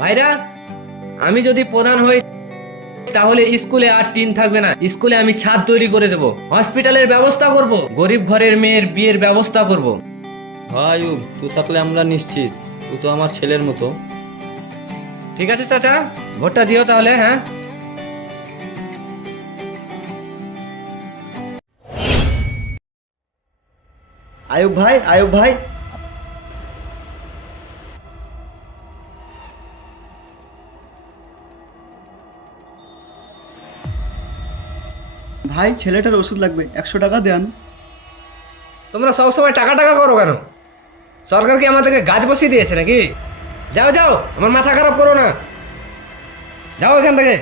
ভাইরা, আমি যদি প্রধান হই তাহলে স্কুলে আর টিন থাকবে না। স্কুলে আমি ছাদ তৈরি করে দেব, হসপিটালের ব্যবস্থা করব, গরিব ঘরের মেয়ের বিয়ের ব্যবস্থা করব। ভাই তুই থাকলে আমরা নিশ্চিত, তুই তো আমার ছেলের মতো। ঠিক আছে চাচা, ভোটটা দিও তাহলে। হ্যাঁ, আয়ুব ভাই, আয়ুব ভাই, ভাই ছেলেটার ওষুধ লাগবে, 100 টাকা দেন। তোমরা সবসময় টাকা টাকা করো কেন? সরকার কি আমাদেরকে গাছ বসিয়ে দিয়েছে নাকি? যাও যাও, আমার মাথা খারাপ করো না, যাও এখান থেকে।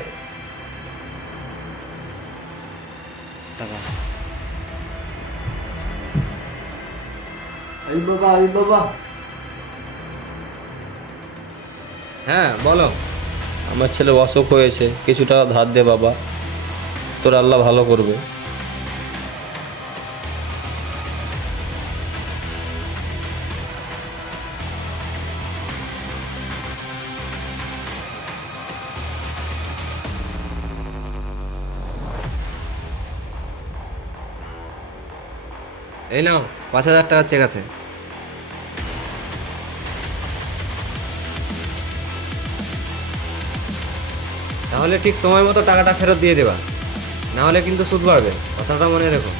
আয়ুব বাবা, আয়ুব বাবা, হ্যাঁ বলো। আমার ছেলে অসুখ হয়েছে, কিছু টাকা ধার দে বাবা, তোর আল্লাহ ভালো করবে। এই নাও, 5,000 টাকার চেক আছে। তাহলে ঠিক সময় মতো টাকাটা ফেরত দিয়ে দেবা, না হলে কিন্তু সুদ বাড়বে, কথাটা মনে রেখো।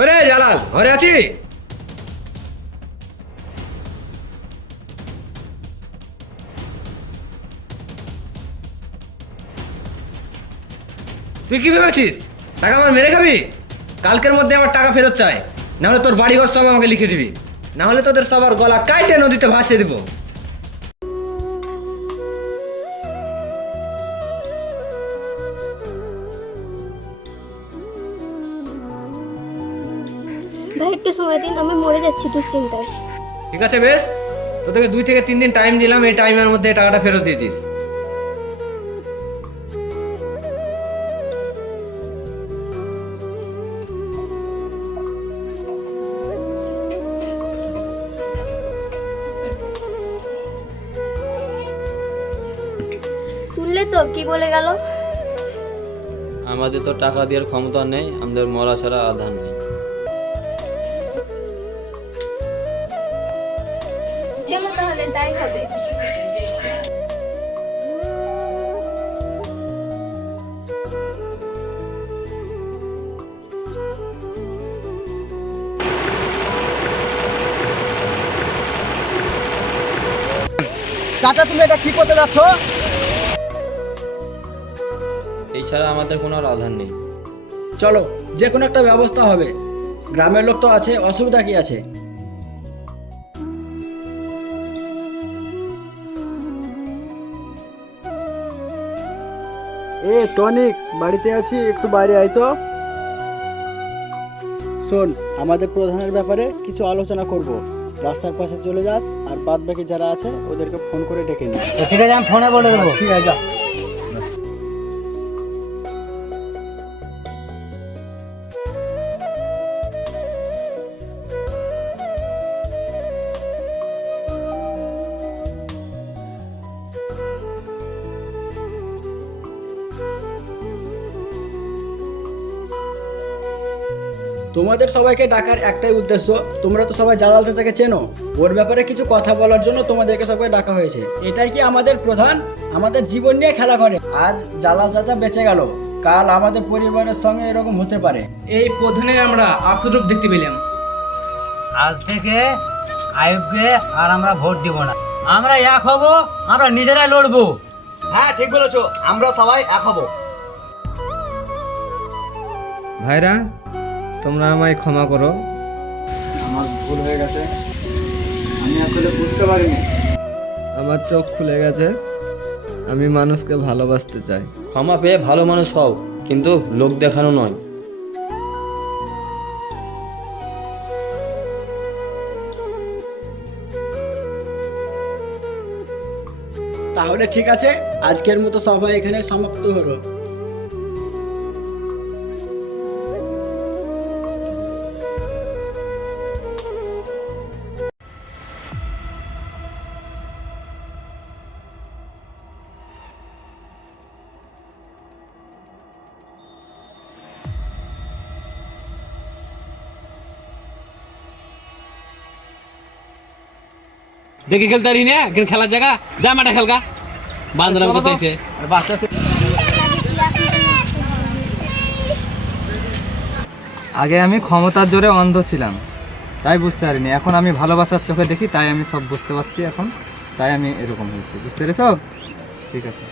ওরে জালাল, ঘরে আছি? তুই কি ভেবেছিস টাকা আমার মেরে খাবি? কালকের মধ্যে আমার টাকা ফেরত চাই, না হলে তোর বাড়িঘর সব আমাকে লিখে দিবি, না হলে তোদের সবার গলা কাইটে নদীতে ভাসিয়ে দিব। ভাই একটু সময় দিন, আমি মরে যাচ্ছি দুশ্চিন্তায়। ঠিক আছে বেশ, তোদেরকে 2 থেকে 3 দিন টাইম দিলাম, এই টাইমের মধ্যে টাকাটা ফেরত দিয়ে দিস। শুনলে তো কি বলে গেল? আমাদের তো টাকা দেওয়ার ক্ষমতা নেই, আমাদের মরা ছাড়া আধার নেই। চলো তাহলে তাই হবে। চাচা তুমি এটা কি করতে যাচ্ছ? এই ছাড়া আমাদের কোনো আর আধার নেই। চলো, যে কোনো একটা ব্যবস্থা হবে, গ্রামের লোক তো আছে, অসুবিধা কি আছে? টনিক, বাড়িতে আছি, একটু বাইরে আয় তো। শোন, আমাদের প্রধানের ব্যাপারে কিছু আলোচনা করব, রাস্তার পাশে চলে যাস, আর বাদ বাকি যারা আছে ওদেরকে ফোন করে ডেকে নিস। ঠিক আছে, আমি ফোনে বলে দেবো। ঠিক আছে, যা। তোমাদের সবাইকে ডাকার একটাই উদ্দেশ্য, তোমরা তো সবাই জালাল চাচাকে চেনো, ওর ব্যাপারে কিছু কথা বলার জন্য তোমাদেরকে সবাই ডাকা হয়েছে। এটাই কি আমাদের প্রধান আমাদের জীবন নিয়ে খেলা করে? আজ জালাল চাচা বেঁচে গেল, কাল আমাদের পরিবারের সঙ্গে এরকম হতে পারে। এই প্রধানের আমরা আসরূপ দেখতে পেলাম। আজ থেকে আইয়ুবকে আর আমরা ভোট দিব না, আমরা এক হব, আমরা নিজেরাই লড়বো। হ্যাঁ ঠিক বলেছো, আমরা সবাই এক হব। ভাইরা, তোমরা আমায় ক্ষমা করো। আমার ভুল হয়ে গেছে, আমি আসলে বুঝতে পারিনি। আমার চোখ খুলে গেছে, আমি মানুষকে ভালোবাসতে চাই। ক্ষমা পেয়ে ভালো মানুষ হও, কিন্তু লোক দেখানো নয়। তাহলে ঠিক আছে, আজকের মতো সবাই এখানে সমাপ্ত হলো। দেখে খেলতে পারি না, এখানে খেলার জায়গা, যা মাঠে খেলগা, বান্দরাম করতেছে। আগে আমি ক্ষমতার জোরে অন্ধ ছিলাম, তাই বুঝতে পারিনি। এখন আমি ভালোবাসার চোখে দেখি, তাই আমি সব বুঝতে পারছি এখন, তাই আমি এরকম হয়েছি। বুঝতে পেরেছ? ঠিক আছে।